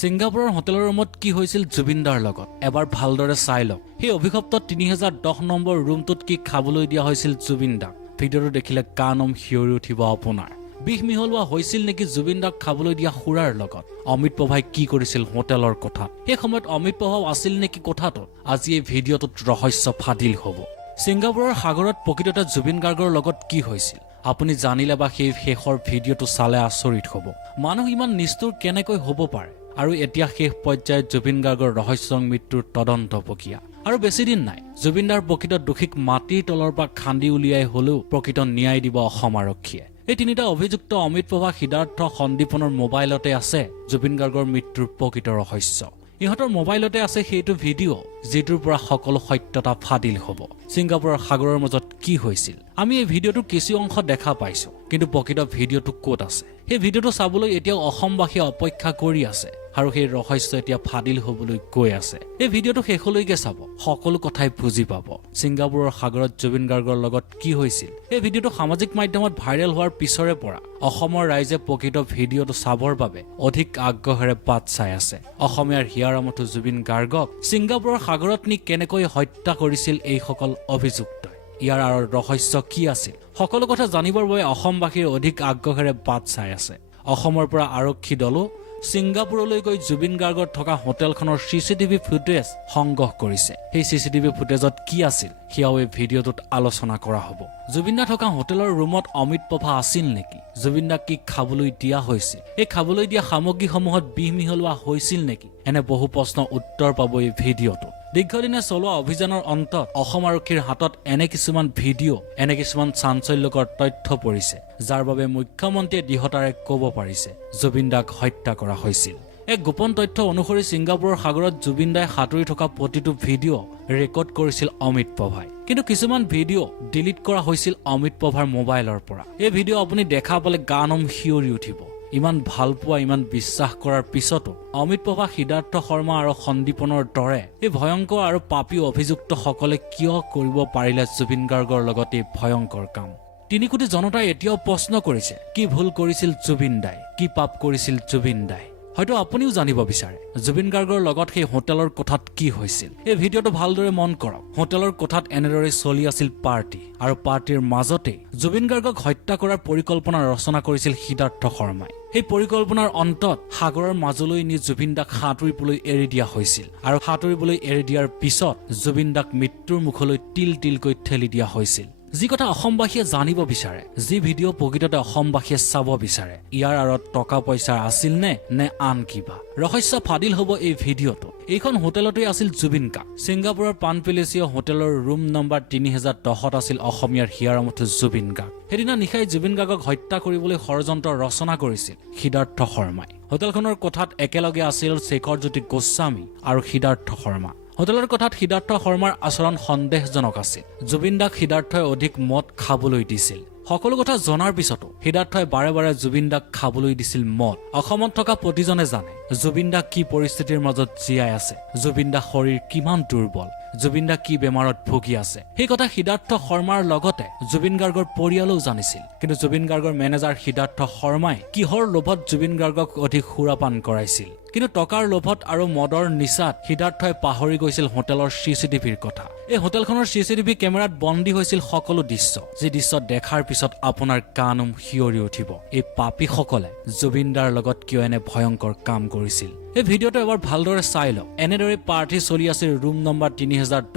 সিংগাপুৰৰ হোটেলৰ ৰুমত কি হৈছিল জুবিনদাৰ লগত এবাৰ ভালদৰে চাই লওক সেই অভিশপ্ত 3010 নম্বৰ ৰুমটোত কি খাবলৈ দিয়া হৈছিল জুবিনদাক ভিডিঅ'টো দেখিলে কানম হিয়ৰি উঠিব আপোনাৰ বিষ মিহলোৱা হৈছিল নেকি জুবিনদাক খাবলৈ দিয়া খুৰাৰ লগত অমিত প্ৰভাই কি কৰিছিল হোটেলৰ কোঠাত সেই সময়ত অমিত প্ৰভাও আছিল নেকি কোঠাটো আজি এই ভিডিঅ'টোত ৰহস্য ফাদিল হ'ব সিংগাপুৰৰ সাগৰত প্ৰকৃততে জুবিন গাৰ্গৰ লগত কি হৈছিল আপুনি জানিলে বা সেই শেষৰ ভিডিঅ'টো চালে আচৰিত হ'ব মানুহ ইমান নিষ্ঠুৰ কেনেকৈ হ'ব পাৰে আৰু এতিয়া শেষ পৰ্যায়ত জুবিন গাৰ্গৰ ৰহস্যং মৃত্যুৰ তদন্ত প্ৰক্ৰিয়া আৰু বেছি দিন নাই জুবিনদাৰ প্ৰকৃত দোষীক মাটিৰ তলৰ পৰা খান্দি উলিয়াই হলেও প্ৰকৃত ন্যায় দিব অসম আৰক্ষীয়ে এই তিনিটা অভিযুক্ত অমিত প্ৰভা সিদ্ধাৰ্থ সন্দীপনৰ মোবাইলতে আছে জুবিন গাৰ্গৰ মৃত্যুৰ প্ৰকৃত ৰহস্য ইহঁতৰ মোবাইলতে আছে সেইটো ভিডিঅ' যিটোৰ পৰা সকলো সত্যতা ফাদিল হ'ব সিংগাপুৰৰ সাগৰৰ মাজত কি হৈছিল আমি এই ভিডিঅ'টোৰ কিছু অংশ দেখা পাইছো কিন্তু প্ৰকৃত ভিডিঅ'টো ক'ত আছে সেই ভিডিঅ'টো চাবলৈ এতিয়াও অসমবাসীয়ে অপেক্ষা কৰি আছে আৰু সেই ৰহস্য এতিয়া ফাদিল হ'বলৈ গৈ আছে এই ভিডিঅ'টো শেষলৈকে চাব সকলো কথাই বুজি পাব সিংগাপুৰৰ সাগৰত জুবিন গাৰ্গৰ লগত কি হৈছিল এই ভিডিঅ'টো সামাজিক মাধ্যমত ভাইৰেল হোৱাৰ পিছৰে পৰা অসমৰ ৰাইজে প্ৰকৃত ভিডিঅ'টো চাবৰ বাবে অধিক আগ্ৰহেৰে বাট চাই আছে অসমীয়াৰ হিয়াৰমঠু জুবিন গাৰ্গক সিংগাপুৰৰ সাগৰত নি কেনেকৈ হত্যা কৰিছিল এইসকল অভিযুক্তই ইয়াৰ আঁৰৰ ৰহস্য কি আছিল সকলো কথা জানিবৰ বাবে অসমবাসীৰ অধিক আগ্ৰহেৰে বাট চাই আছে অসমৰ পৰা আৰক্ষী দলো সিংগাপুৰলৈ গৈ জুবিন গাৰ্গৰ থকা হোটেলখনৰ চিচিটিভি ফুটেজ সংগ্ৰহ কৰিছে সেই চিচিটিভি ফুটেজত কি আছিল সেয়াও এই ভিডিঅ'টোত আলোচনা কৰা হ'ব জুবিনদা থকা হোটেলৰ ৰুমত অমিত প্ৰভা আছিল নেকি জুবিনদাক কি খাবলৈ দিয়া হৈছিল এই খাবলৈ দিয়া সামগ্ৰীসমূহত বিষ মিহলোৱা হৈছিল নেকি এনে বহু প্ৰশ্ন উত্তৰ পাব এই ভিডিঅ'টোত দীৰ্ঘদিনে চলোৱা অভিযানৰ অন্তত অসম আৰক্ষীৰ হাতত এনে কিছুমান ভিডিঅ' এনে কিছুমান চাঞ্চল্যকৰ তথ্য পৰিছে যাৰ বাবে মুখ্যমন্ত্ৰীয়ে দৃঢ়তাৰে ক'ব পাৰিছে জুবিনদাক হত্যা কৰা হৈছিল এক গোপন তথ্য অনুসৰি সিংগাপুৰৰ সাগৰত জুবিনদাই সাঁতুৰি থকা প্ৰতিটো ভিডিঅ' ৰেকৰ্ড কৰিছিল অমিত প্ৰভাই কিন্তু কিছুমান ভিডিঅ' ডিলিট কৰা হৈছিল অমিত প্ৰভাৰ মোবাইলৰ পৰা এই ভিডিঅ' আপুনি দেখা পালে গানম হিয়ৰি উঠিব ইমান ভাল পোৱা ইমান বিশ্বাস কৰাৰ পিছতো অমিত প্ৰভা সিদ্ধাৰ্থ শৰ্মা আৰু সন্দীপনৰ দৰে এই ভয়ংকৰ আৰু পাপী অভিযুক্তসকলে কিয় কৰিব পাৰিলে জুবিন গাৰ্গৰ লগত এই ভয়ংকৰ কাম 3 কোটি জনতাই এতিয়াও প্ৰশ্ন কৰিছে কি ভুল কৰিছিল জুবিনদাই কি পাপ কৰিছিল জুবিনদাই হয়তো আপুনিও জানিব বিচাৰে জুবিন গাৰ্গৰ লগত সেই হোটেলৰ কোঠাত কি হৈছিল এই ভিডিঅ'টো ভালদৰে মন কৰক হোটেলৰ কোঠাত এনেদৰে চলি আছিল পাৰ্টি আৰু পাৰ্টিৰ মাজতে জুবিন গাৰ্গক হত্যা কৰাৰ পৰিকল্পনা ৰচনা কৰিছিল সিদ্ধাৰ্থ শৰ্মাই এই পৰিকল্পনাৰ অন্তত সাগৰৰ মাজলৈ নি জুবিনদাক সাঁতুৰিবলৈ এৰি দিয়া হৈছিল আৰু সাঁতুৰিবলৈ এৰি দিয়াৰ পিছত জুবিনদাক মৃত্যুৰ মুখলৈ তিল তিলকৈ ঠেলি দিয়া হৈছিল যি কথা অসমবাসীয়ে জানিব বিচাৰে যি ভিডিঅ' প্ৰকৃততে অসমবাসীয়ে চাব বিচাৰে ইয়াৰ আঁৰত টকা পইচা আছিল নে আন কিবা ৰহস্য ফাদিল হ'ব এই ভিডিঅ'টো এইখন হোটেলতে আছিল জুবিন গাৰ্গ সিংগাপুৰৰ পানপিলেচিয়া হোটেলৰ ৰুম নম্বৰ 3010ত আছিল অসমীয়াৰ হিয়াৰমঠু জুবিন গাৰ্গ সেইদিনা নিশাই জুবিন গাৰ্গক হত্যা কৰিবলৈ ষড়যন্ত্ৰ ৰচনা কৰিছিল সিদ্ধাৰ্থ শৰ্মাই হোটেলখনৰ কোঠাত একেলগে আছিল শেখৰজ্যোতি গোস্বামী আৰু সিদ্ধাৰ্থ শৰ্মা হোটেলৰ কোঠাত সিদ্ধাৰ্থ শৰ্মাৰ আচৰণ সন্দেহজনক আছিল জুবিনদাক সিদ্ধাৰ্থই অধিক মদ খাবলৈ দিছিল সকলো কথা জনাৰ পিছতো সিদ্ধাৰ্থই বাৰে বাৰে জুবিনদাক খাবলৈ দিছিল মদ অসমত থকা প্ৰতিজনে জানে জুবিনদা কি পৰিস্থিতিৰ মাজত জীয়াই আছে জুবিনদা শৰীৰ কিমান দুৰ্বল জুবিনদা কি বেমাৰত ভুগি আছে সেই কথা সিদ্ধাৰ্থ শৰ্মাৰ লগতে জুবিন গাৰ্গৰ পৰিয়ালেও জানিছিল কিন্তু জুবিন গাৰ্গৰ মেনেজাৰ সিদ্ধাৰ্থ শৰ্মাই কিহৰ লোভত জুবিন গাৰ্গক অধিক সুৰাপান কৰাইছিল কিন্তু টকাৰ লোভত আৰু মদৰ নিচাত সিদ্ধাৰ্থই পাহৰি গৈছিল হোটেলৰ চিচিটিভিৰ কথা এই হোটেলখনৰ চিচিটিভি কেমেৰাত বন্দী হৈছিল সকলো দৃশ্য যি দৃশ্য দেখাৰ পিছত আপোনাৰ কানুম হিয়ৰি উঠিব এই পাপীসকলে জুবিনদাৰ লগত কিয় এনে ভয়ংকৰ কাম কৰিছিল এই ভিডিঅ'টো এবাৰ ভালদৰে চাই লওক এনেদৰে পাৰ্টি চলি আছিল ৰুম নম্বৰ 3010ত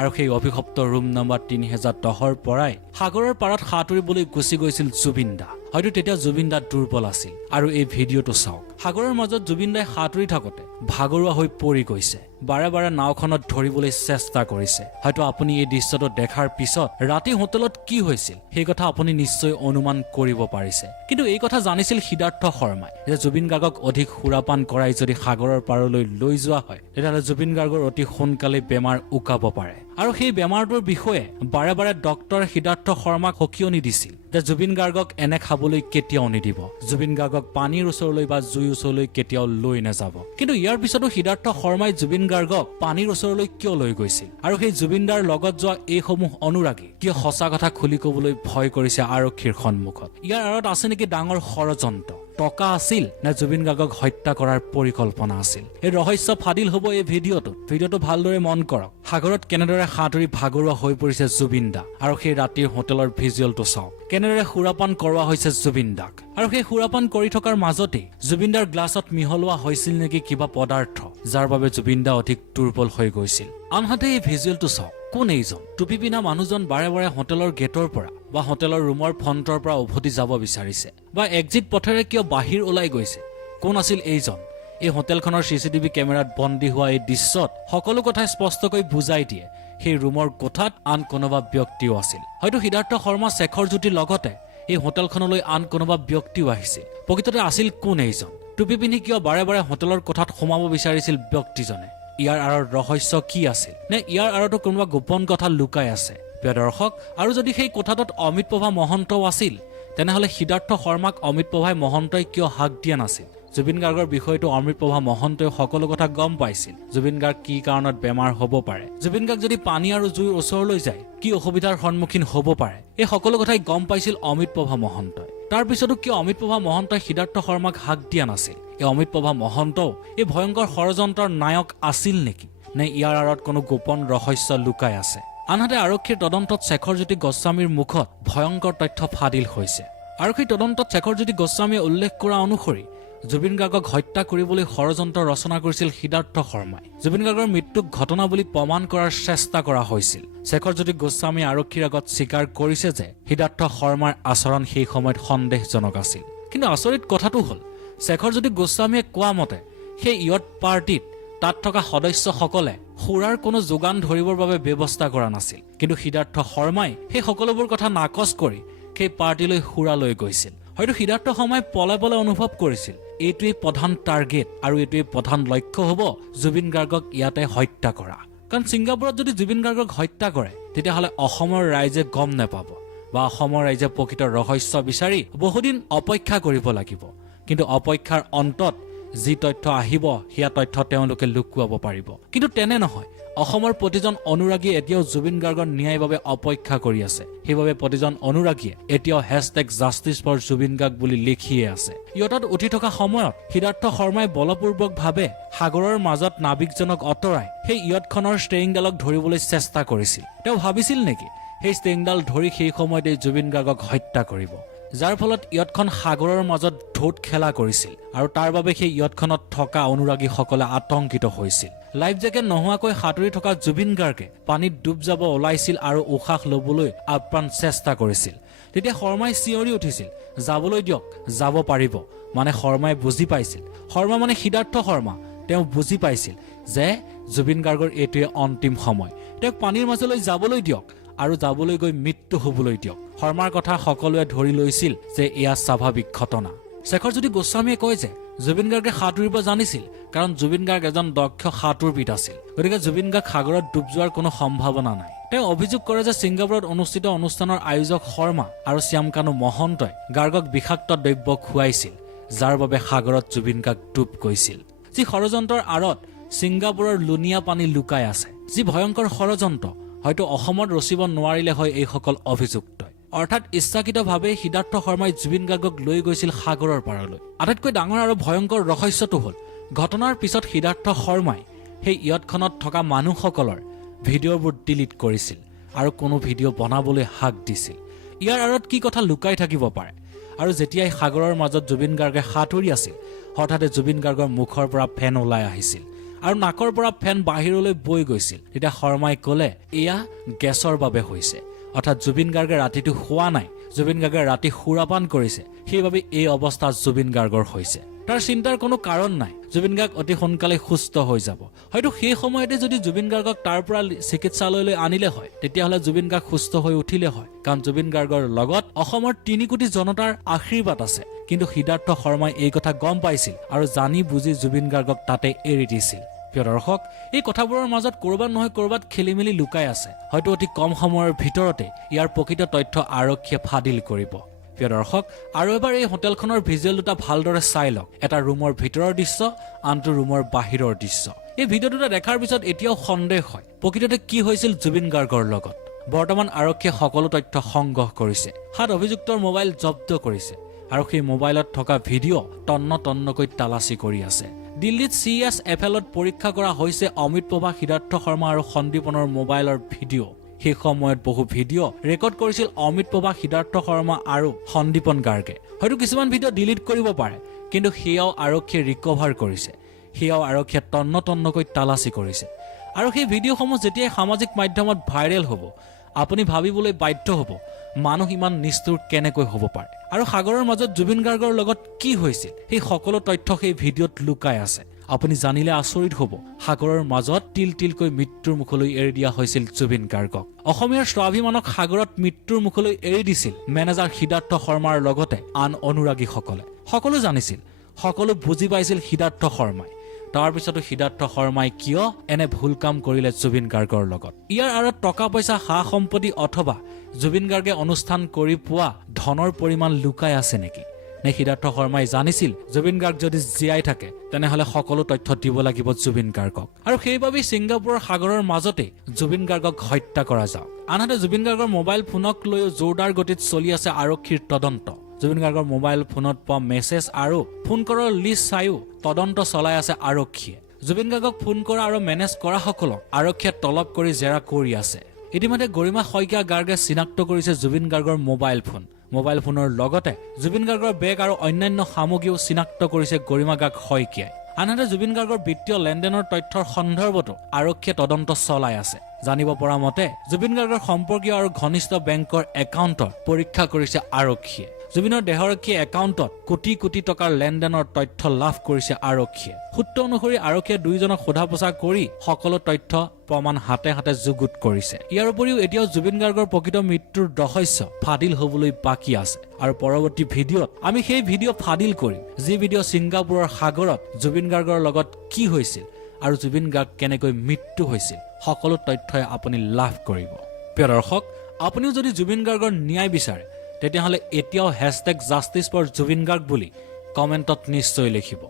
আৰু সেই অভিশপ্ত ৰুম নম্বৰ 3010ৰ পৰাই সাগৰৰ পাৰত সাঁতুৰিবলৈ গুচি গৈছিল জুবিনদা হয়তো তেতিয়া জুবিনদা দুৰ্বল আছিল আৰু এই ভিডিঅ'টো চাওক সাগৰৰ মাজত জুবিনদাই সাঁতুৰি থাকোতে ভাগৰুৱা হৈ পৰি গৈছে বাৰে বাৰে নাওখনত ধৰিবলৈ চেষ্টা কৰিছে হয়তো আপুনি এই দৃশ্যটো দেখাৰ পিছত ৰাতি হোটেলত কি হৈছিল সেই কথা আপুনি নিশ্চয় অনুমান কৰিব পাৰিছে কিন্তু এই কথা জানিছিল সিদ্ধাৰ্থ শৰ্মাই যে জুবিন গাৰ্গক অধিক সুৰাপান কৰাই যদি সাগৰৰ পাৰলৈ লৈ যোৱা হয় তেতিয়াহ'লে জুবিন গাৰ্গৰ অতি সোনকালে বেমাৰ উকাব পাৰে আৰু সেই বেমাৰটোৰ বিষয়ে বাৰে বাৰে ডক্টৰ সিদ্ধাৰ্থ শৰ্মাক সকিয়নি দিছিল যে জুবিন গাৰ্গক এনে খাবলৈ কেতিয়াও নিদিব জুবিন গাৰ্গক পানীৰ ওচৰলৈ বা জুই ওচৰলৈ কেতিয়াও লৈ নাযাব কিন্তু ইয়াৰ পিছতো সিদ্ধাৰ্থ শৰ্মাই জুবিন গাৰ্গক পানীৰ ওচৰলৈ কিয় লৈ গৈছিল আৰু সেই জুবিনদাৰ লগত যোৱা এইসমূহ অনুৰাগী কিয় সঁচা কথা খুলি ক'বলৈ ভয় কৰিছে আৰক্ষীৰ সন্মুখত ইয়াৰ আঁৰত আছে নেকি ডাঙৰ ষড়যন্ত্ৰ টকা আছিল নে জুবিন গাৰ্গক হত্যা কৰাৰ পৰিকল্পনা আছিল এই ৰহস্য ফাদিল হ'ব এই ভিডিঅ'টো ভালদৰে মন কৰক সাগৰত কেনেদৰে সাঁতুৰি ভাগৰুৱা হৈ পৰিছে জুবিন দা আৰু সেই ৰাতিৰ হোটেলৰ ভিজুৱেলটো চাওক কেনেদৰে সুৰাপান কৰোৱা হৈছে জুবিন দাক আৰু সেই সুৰাপান কৰি থকাৰ মাজতে জুবিন দাৰ গ্লাছত মিহলোৱা হৈছিল নেকি কিবা পদাৰ্থ যাৰ বাবে জুবিন দা অধিক দুৰ্বল হৈ গৈছিল আনহাতে এই ভিজুৱেলটো চাওক কোন এইজন টুপি পিনা মানুহজন বাৰে বাৰে হোটেলৰ গেটৰ পৰা বা হোটেলৰ ৰুমৰ ফ্ৰণ্টৰ পৰা উভতি যাব বিচাৰিছে বা এক্সিট পথেৰে কিয় বাহিৰ ওলাই গৈছে কোন আছিল এইজন এই হোটেলখনৰ CCTV কেমেৰাত বন্দী হোৱা এই দৃশ্যত সকলো কথা স্পষ্টকৈ বুজাই দিয়ে সেই ৰুমৰ কোঠাত আন কোনোবা ব্যক্তিও আছিল হয়তো সিদ্ধাৰ্থ শৰ্মা শেখৰ জ্যোতিৰ লগতে এই হোটেলখনলৈ আন কোনোবা ব্যক্তিও আহিছিল প্ৰকৃততে আছিল কোন এইজন টুপি পিন্ধি কিয় বাৰে বাৰে হোটেলৰ কোঠাত সোমাব বিচাৰিছিল ব্যক্তিজনে ইয়াৰ আঁৰৰ ৰহস্য কি আছিল নে ইয়াৰ আঁৰতো কোনোবা গোপন কথা লুকাই আছে প্ৰিয় দৰ্শক আৰু যদি সেই কোঠাটোত অমিত প্ৰভা মহন্তও আছিল তেনেহলে সিদ্ধাৰ্থ শৰ্মাক অমিত প্ৰভাই মহন্তই কিয় হাক দিয়া নাছিল জুবিন গাৰ্গৰ বিষয়টো অমিত প্ৰভা মহন্তই সকলো কথা গম পাইছিল জুবিন গাৰ্গ কি কাৰণত বেমাৰ হ'ব পাৰে জুবিন গাৰ্গ যদি পানী আৰু জুইৰ ওচৰলৈ যায় কি অসুবিধাৰ সন্মুখীন হ'ব পাৰে এই সকলো কথাই গম পাইছিল অমিত প্ৰভা মহন্তই তাৰ পিছতো কিয় অমিত প্ৰভা মহন্তই সিদ্ধাৰ্থ শৰ্মাক হাক দিয়া নাছিল এই অমিত প্ৰভা মহন্তও এই ভয়ংকৰ ষড়যন্ত্ৰৰ নায়ক আছিল নেকি নে ইয়াৰ আঁৰত কোনো গোপন ৰহস্য লুকাই আছে আনহাতে আৰক্ষীৰ তদন্তত শেখৰ জ্যোতি গোস্বামীৰ মুখত ভয়ংকৰ তথ্য ফাদিল হৈছে আৰক্ষীৰ তদন্তত শেখৰ জ্যোতি গোস্বামীয়ে উল্লেখ কৰা অনুসৰি জুবিন গাৰ্গক হত্যা কৰিবলৈ ষড়যন্ত্ৰ ৰচনা কৰিছিল সিদ্ধাৰ্থ শৰ্মাই জুবিন গাৰ্গৰ মৃত্যুক ঘটনা বুলি প্ৰমাণ কৰাৰ চেষ্টা কৰা হৈছিল শেখৰ জ্যোতি গোস্বামী আৰক্ষীৰ আগত স্বীকাৰ কৰিছে যে সিদ্ধাৰ্থ শৰ্মাৰ আচৰণ সেই সময়ত সন্দেহজনক আছিল কিন্তু আচৰিত কথাটো হ'ল শেখৰ জ্যোতি গোস্বামীয়ে কোৱা মতে সেই ইয়ট পাৰ্টিত তাত থকা সদস্যসকলে সুৰাৰ কোনো যোগান ধৰিবৰ বাবে ব্যৱস্থা কৰা নাছিল কিন্তু সিদ্ধাৰ্থ শৰ্মাই সেই সকলোবোৰ কথা নাকচ কৰি সেই পাৰ্টিলৈ সুৰা লৈ গৈছিল হয়তো সিদ্ধাৰ্থ শৰ্মাই পলে পলে অনুভৱ কৰিছিল এইটোৱেই প্ৰধান টাৰ্গেট আৰু এইটোৱেই প্ৰধান লক্ষ্য হ'ব জুবিন গাৰ্গক ইয়াতে হত্যা কৰা কাৰণ ছিংগাপুৰত যদি জুবিন গাৰ্গক হত্যা কৰে তেতিয়াহ'লে অসমৰ ৰাইজে গম নাপাব বা অসমৰ ৰাইজে প্ৰকৃত ৰহস্য বিচাৰি বহুদিন অপেক্ষা কৰিব লাগিব কিন্তু অপেক্ষাৰ অন্তত যি তথ্য আহিব সেয়া তথ্য তেওঁলোকে লুকুৱাব পাৰিব কিন্তু তেনে নহয় অসমৰ প্ৰতিজন অনুৰাগী এতিয়াও জুবিন গাৰ্গৰ ন্যায়ৰ বাবে অপেক্ষা কৰি আছে সেইবাবে প্ৰতিজন অনুৰাগীয়ে এতিয়াও #JusticeForJubin Garg বুলি লিখিয়ে আছে ইয়টত উঠি থকা সময়ত সিদ্ধাৰ্থ শৰ্মাই বলপূৰ্বকভাৱে সাগৰৰ মাজত নাবিকজনক অতৰাই সেই ইয়টখনৰ ষ্টেৰিংডালক ধৰিবলৈ চেষ্টা কৰিছিল তেওঁ ভাবিছিল নেকি সেই ষ্টেৰিংডাল ধৰি সেই সময়তে জুবিন গাৰ্গক হত্যা কৰিব যাৰ ফলত ইয়টখন সাগৰৰ মাজত ঢোত খেলা কৰিছিল আৰু তাৰ বাবে সেই ইয়টখনত থকা অনুৰাগীসকলে আতংকিত হৈছিল লাইফ জেকেট নোহোৱাকৈ সাঁতুৰি থকা জুবিন গাৰ্গে পানীত ডুব যাব ওলাইছিল আৰু উশাহ ল'বলৈ আপ্ৰাণ চেষ্টা কৰিছিল তেতিয়া শৰ্মাই চিঞৰি উঠিছিল যাবলৈ দিয়ক যাব পাৰিব মানে শৰ্মাই বুজি পাইছিল শৰ্মা মানে সিদ্ধাৰ্থ শৰ্মা তেওঁ বুজি পাইছিল যে জুবিন গাৰ্গৰ এইটোৱে অন্তিম সময় তেওঁক পানীৰ মাজলৈ যাবলৈ দিয়ক আৰু যাবলৈ গৈ মৃত্যু হ'বলৈ দিয়ক শৰ্মাৰ কথা সকলোৱে ধৰি লৈছিল যে এয়া স্বাভাৱিক ঘটনা শেখৰ জ্যোতি গোস্বামীয়ে কয় যে জুবিন গাৰ্গে সাঁতুৰিব জানিছিল কাৰণ জুবিন গাৰ্গ এজন দক্ষ সাঁতোৰবিদ আছিল গতিকে জুবিন গাৰ্গ সাগৰত ডুব যোৱাৰ কোনো সম্ভাৱনা নাই তেওঁ অভিযোগ কৰে যে ছিংগাপুৰত অনুষ্ঠিত অনুষ্ঠানৰ আয়োজক শৰ্মা আৰু শ্যামকানু মহন্তই গাৰ্গক বিষাক্ত দ্ৰব্য খুৱাইছিল যাৰ বাবে সাগৰত জুবিন গাৰ্গ ডুব গৈছিল যি ষড়যন্ত্ৰৰ আঁৰত ছিংগাপুৰৰ লুনিয়া পানী লুকাই আছে যি ভয়ংকৰ ষড়যন্ত্ৰ হয়তো অসমত ৰচিব নোৱাৰিলে হয় এইসকল অভিযুক্তই অৰ্থাৎ ইচ্ছাকৃতভাৱে সিদ্ধাৰ্থ শৰ্মাই জুবিন গাৰ্গক লৈ গৈছিল সাগৰৰ পাৰলৈ আটাইতকৈ ডাঙৰ আৰু ভয়ংকৰ ৰহস্যটো হ'ল ঘটনাৰ পিছত সিদ্ধাৰ্থ শৰ্মাই সেই ইয়টখনত থকা মানুহসকলৰ ভিডিঅ'বোৰ ডিলিট কৰিছিল আৰু কোনো ভিডিঅ' বনাবলৈ হাক দিছিল ইয়াৰ আঁৰত কি কথা লুকাই থাকিব পাৰে আৰু যেতিয়াই সাগৰৰ মাজত জুবিন গাৰ্গে সাঁতুৰি আছিল হঠাতে জুবিন গাৰ্গৰ মুখৰ পৰা ফেন ওলাই আহিছিল আৰু নাকৰ পৰা ফেন বাহিৰলৈ বৈ গৈছিল তেতিয়া শৰ্মাই ক'লে এয়া গেছৰ বাবে হৈছে অৰ্থাৎ জুবিন গাৰ্গে ৰাতিটো শোৱা নাই জুবিন গাৰ্গে ৰাতি সুৰাপান কৰিছে সেইবাবে এই অৱস্থা জুবিন গাৰ্গৰ হৈছে তাৰ চিন্তাৰ কোনো কাৰণ নাই জুবিন গাৰ্গ অতি সোনকালে সুস্থ হৈ যাব হয়তো সেই সময়তে যদি জুবিন গাৰ্গক তাৰ পৰা চিকিৎসালয়লৈ আনিলে হয় তেতিয়াহ'লে জুবিন গাৰ্গ সুস্থ হৈ উঠিলে হয় কাৰণ জুবিন গাৰ্গৰ লগত অসমৰ 3 কোটি জনতাৰ আশীৰ্বাদ আছে কিন্তু সিদ্ধাৰ্থ শৰ্মাই এই কথা গম পাইছিল আৰু জানি বুজি জুবিন গাৰ্গক তাতে এৰি দিছিল প্ৰিয় দৰ্শক এই কথাবোৰৰ মাজত কৰবাত নহয় কৰবাত খেলিমেলি লুকাই আছে হয়তো অতি কম সময়ৰ ভিতৰতে ইয়াৰ প্ৰকৃত তথ্য আৰক্ষীয়ে ফাদিল কৰিব প্ৰিয় দৰ্শক আৰু এবাৰ এই হোটেলখনৰ ভিজুৱেল দুটা ভালদৰে চাই লওক এটা ৰুমৰ ভিতৰৰ দৃশ্য আনটো ৰুমৰ বাহিৰৰ দৃশ্য এই ভিডিঅ' দুটা দেখাৰ পিছত এতিয়াও সন্দেহ হয় প্ৰকৃততে কি হৈছিল জুবিন গাৰ্গৰ লগত বৰ্তমান আৰক্ষীয়ে সকলো তথ্য সংগ্ৰহ কৰিছে 7 অভিযুক্তৰ মোবাইল জব্দ কৰিছে আৰু সেই মোবাইলত থকা ভিডিঅ' তন্ন তন্নকৈ তালাচি কৰি আছে। দিল্লীত CSFLত পৰীক্ষা কৰা হৈছে অমিত প্ৰভা, সিদ্ধাৰ্থ শৰ্মা আৰু সন্দীপনৰ মোবাইলৰ ভিডিঅ'। সেই সময়ত বহু ভিডিঅ' ৰেকৰ্ড কৰিছিল অমিত প্ৰভা, সিদ্ধাৰ্থ শৰ্মা আৰু সন্দীপন গাৰ্গে। হয়তো কিছুমান ভিডিঅ' ডিলিট কৰিব পাৰে, কিন্তু সেয়াও আৰক্ষীয়ে ৰিকভাৰ কৰিছে। সেয়াও আৰক্ষীয়ে তন্ন তন্নকৈ তালাচি কৰিছে। আৰু সেই ভিডিঅ'সমূহ যেতিয়াই সামাজিক মাধ্যমত ভাইৰেল হ'ব, আপুনি ভাবিবলৈ বাধ্য হ'ব মানুহ ইমান নিষ্ঠুৰ কেনেকৈ হ'ব পাৰে। আৰু সাগৰৰ মাজত জুবিন গাৰ্গৰ লগত কি হৈছিল, সেই সকলো তথ্য সেই ভিডিঅ'ত লুকাই আছে। আপুনি জানিলে আচৰিত হ'ব, সাগৰৰ মাজত তিল তিলকৈ মৃত্যুৰ মুখলৈ এৰি দিয়া হৈছিল জুবিন গাৰ্গক। অসমীয়াৰ স্বাভিমানক সাগৰত মৃত্যুৰ মুখলৈ এৰি দিছিল মেনেজাৰ সিদ্ধাৰ্থ শৰ্মাৰ লগতে আন অনুৰাগীসকলে। সকলো জানিছিল, সকলো বুজি পাইছিল সিদ্ধাৰ্থ শৰ্মাই। তাৰ পিছতো সিদ্ধাৰ্থ শৰ্মাই কিয় এনে ভুল কাম কৰিলে জুবিন গাৰ্গৰ লগত? ইয়াৰ আঁৰত টকা পইচা, সা সম্পত্তি অথবা জুবিন গাৰ্গে অনুষ্ঠান কৰি পোৱা ধনৰ পৰিমাণ লুকাই আছে নেকি? নে সিদ্ধাৰ্থ শৰ্মাই জানিছিল জুবিন গাৰ্গ যদি জীয়াই থাকে তেনেহলে সকলো তথ্য দিব লাগিব জুবিন গাৰ্গক, আৰু সেইবাবেই ছিংগাপুৰৰ সাগৰৰ মাজতে জুবিন গাৰ্গক হত্যা কৰা যাওক। আনহাতে জুবিন গাৰ্গৰ মোবাইল ফোনক লৈও জোৰদাৰ গতিত চলি আছে আৰক্ষীৰ তদন্ত। জুবিন গাৰ্গৰ মোবাইল ফোনত পোৱা মেছেজ আৰু ফোন কলৰ লিষ্ট চাইও তদন্ত চলাই আছে আৰক্ষীয়ে। জুবিন গাৰ্গক ফোন কৰা আৰু মেনেজ কৰাসকলক আৰক্ষীয়ে তলব কৰি জেৰা কৰি আছে। ইতিমধ্যে গৰিমা শইকীয়া গাৰ্গে চিনাক্ত কৰিছে জুবিন গাৰ্গৰ মোবাইল ফোন। মোবাইল ফোনৰ লগতে জুবিন গাৰ্গৰ বেগ আৰু অন্যান্য সামগ্ৰীও চিনাক্ত কৰিছে গৰিমা গাৰ্গ শইকীয়াই। আনহাতে জুবিন গাৰ্গৰ বিত্তীয় লেনদেনৰ তথ্যৰ সন্দৰ্ভতো আৰক্ষীয়ে তদন্ত চলাই আছে। জানিব পৰা মতে জুবিন গাৰ্গৰ সম্পৰ্কীয় আৰু ঘনিষ্ঠ বেংকৰ একাউণ্টৰ পৰীক্ষা কৰিছে আৰক্ষীয়ে। জুবিনৰ দেহৰক্ষী একাউণ্টত কোটি কোটি টকাৰ লেনদেনৰ তথ্য লাভ কৰিছে আৰক্ষীয়ে। সূত্ৰ অনুসৰি আৰক্ষীয়ে দুয়োজনক সোধা পোছা কৰি সকলো তথ্য প্ৰমাণ হাতে হাতে যুগুত কৰিছে। ইয়াৰ উপৰিও এতিয়াও জুবিন গাৰ্গৰ প্ৰকৃত মৃত্যুৰ ৰহস্য ফাদিল হ'বলৈ বাকী আছে। আৰু পৰৱৰ্তী ভিডিঅ'ত আমি সেই ভিডিঅ' ফাদিল কৰিম, যি ভিডিঅ' ছিংগাপুৰৰ সাগৰত জুবিন গাৰ্গৰ লগত কি হৈছিল আৰু জুবিন গাৰ্গ কেনেকৈ মৃত্যু হৈছিল, সকলো তথ্যই আপুনি লাভ কৰিব। প্ৰিয় দৰ্শক, আপুনিও যদি জুবিন গাৰ্গৰ ন্যায় বিচাৰে তেতিয়াহ'লে এতিয়াও #জাষ্টিছ ফৰ জুবিন গাৰ্গ বুলি কমেণ্টত নিশ্চয় লিখিব।